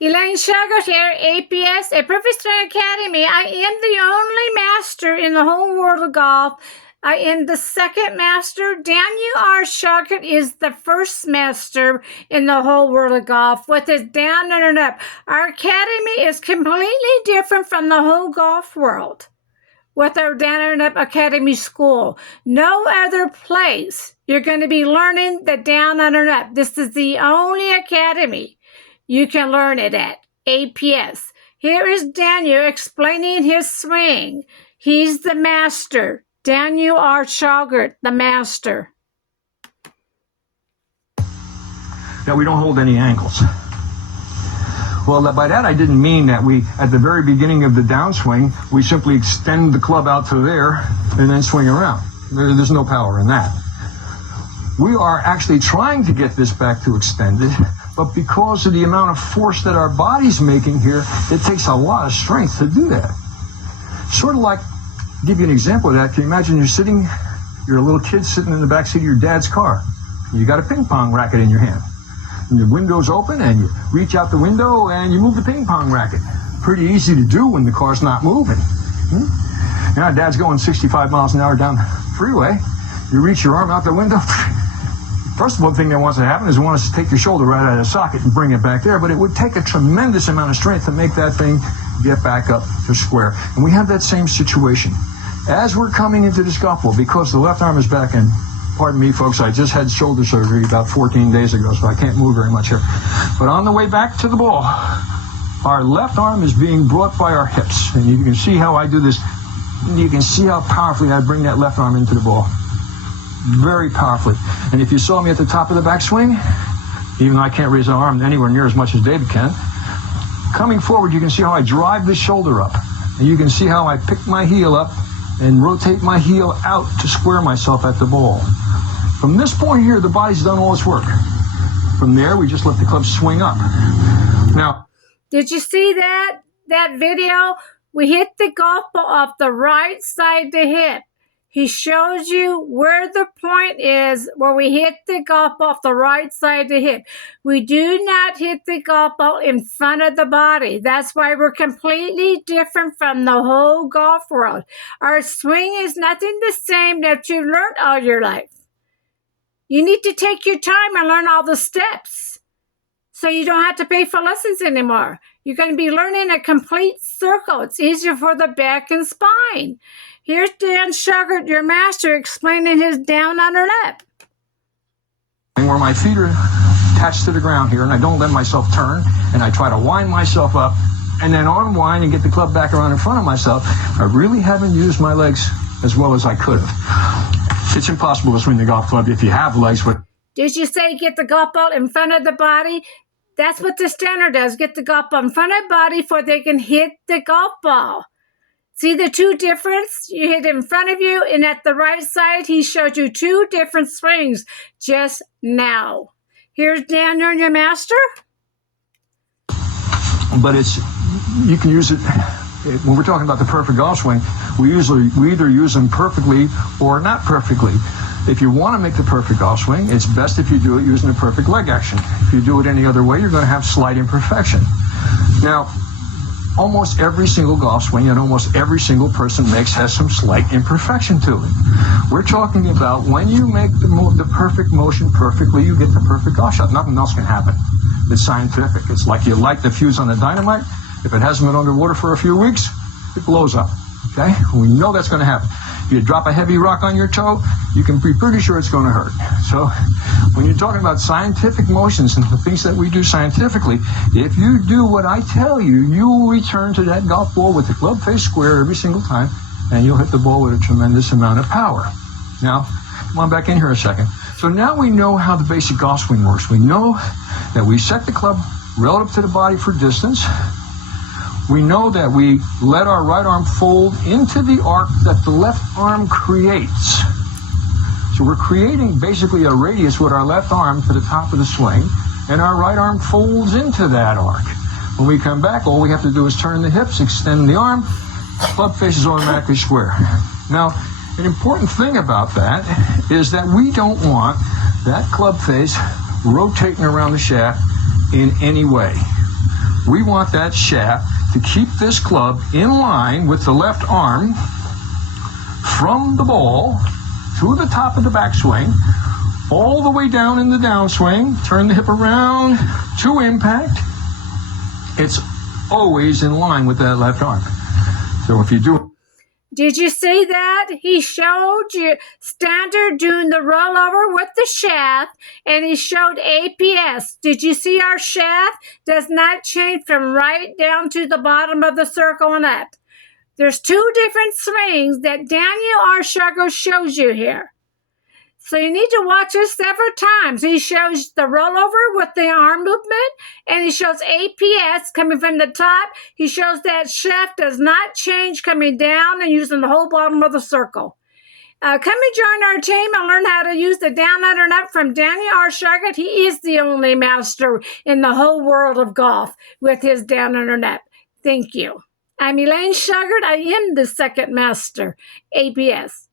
Elaine Shauger here, APS, a Perfect Swing Academy. I am the only master in the whole world of golf. I am the second master. Daniel R. Shauger is the first master in the whole world of golf with his down and up. Our academy is completely different from the whole golf world with our down and up academy school. No other place you're going to be learning the down and up. This is the only academy you can learn it at APS. Here is Daniel explaining his swing. He's the master. Daniel R. Shauger, the master. That we don't hold any ankles. Well, by that I didn't mean that we, at the very beginning of the downswing, we simply extend the club out to there and then swing around. There's no power in that. We are actually trying to get this back to extended, but because of the amount of force that our body's making here, it takes a lot of strength to do that. Sort of like, to give you an example of that, can you imagine you're a little kid sitting in the backseat of your dad's car. You got a ping pong racket in your hand. And your window's open and you reach out the window and you move the ping pong racket. Pretty easy to do when the car's not moving. Now dad's going 65 miles an hour down the freeway. You reach your arm out the window. First of all, the thing that wants to happen is it wants to take your shoulder right out of the socket and bring it back there, but it would take a tremendous amount of strength to make that thing get back up to square. And we have that same situation. As we're coming into this golf ball, because the left arm is back in, pardon me folks, I just had shoulder surgery about 14 days ago, so I can't move very much here. But on the way back to the ball, our left arm is being brought by our hips. And you can see how I do this. You can see how powerfully I bring that left arm into the ball. Very powerfully. And if you saw me at the top of the backswing, even though I can't raise an arm anywhere near as much as David can, coming forward, you can see how I drive the shoulder up. And you can see how I pick my heel up and rotate my heel out to square myself at the ball. From this point here, the body's done all its work. From there, we just let the club swing up. Now, did you see that video? We hit the golf ball off the right side to hip. He shows you where the point is where we hit the golf ball off the right side to hit. We do not hit the golf ball in front of the body. That's why we're completely different from the whole golf world. Our swing is nothing the same that you learned all your life. You need to take your time and learn all the steps so you don't have to pay for lessons anymore. You're going to be learning a complete circle. It's easier for the back and spine. Here's Dan Shauger, your master, explaining his down under up. Where my feet are attached to the ground here, and I don't let myself turn, and I try to wind myself up, and then unwind and get the club back around in front of myself. I really haven't used my legs as well as I could have. It's impossible to swing the golf club if you have legs. But did you say get the golf ball in front of the body? That's what the standard does. Get the golf ball in front of the body before they can hit the golf ball. See the two difference? You hit in front of you, and at the right side, he showed you two different swings just now. Here's Daniel, your master. But you can use it, when we're talking about the perfect golf swing, we either use them perfectly or not perfectly. If you want to make the perfect golf swing, it's best if you do it using the perfect leg action. If you do it any other way, you're going to have slight imperfection. Now, almost every single golf swing and almost every single person has some slight imperfection to it. We're talking about when you make the perfect motion perfectly, you get the perfect golf shot. Nothing else can happen. It's scientific. It's like you light the fuse on a dynamite. If it hasn't been underwater for a few weeks, it blows up. Okay? We know that's going to happen. If you drop a heavy rock on your toe, you can be pretty sure it's going to hurt. So when you're talking about scientific motions and the things that we do scientifically, if you do what I tell you, you will return to that golf ball with the club face square every single time, and you'll hit the ball with a tremendous amount of power. Now, come on back in here a second. So now we know how the basic golf swing works. We know that we set the club relative to the body for distance. We know that we let our right arm fold into the arc that the left arm creates. So we're creating basically a radius with our left arm to the top of the swing, and our right arm folds into that arc. When we come back, all we have to do is turn the hips, extend the arm, club face is automatically square. Now, an important thing about that is that we don't want that club face rotating around the shaft in any way. we want that shaft to keep this club in line with the left arm from the ball to the top of the backswing, all the way down in the downswing, turn the hip around to impact. It's always in line with that left arm. So if you do... Did you see that? He showed you standard doing the rollover with the shaft, and he showed APS. Did you see our shaft does not change from right down to the bottom of the circle and up? There's two different swings that Daniel R. Shauger shows you here. So you need to watch this several times. He shows the rollover with the arm movement, and he shows APS coming from the top. He shows that shaft does not change coming down and using the whole bottom of the circle. Come and join our team and learn how to use the down, under, and up from Daniel R. Shauger. He is the only master in the whole world of golf with his down, under, and up. Thank you. I'm Elaine Shauger. I am the second master, APS.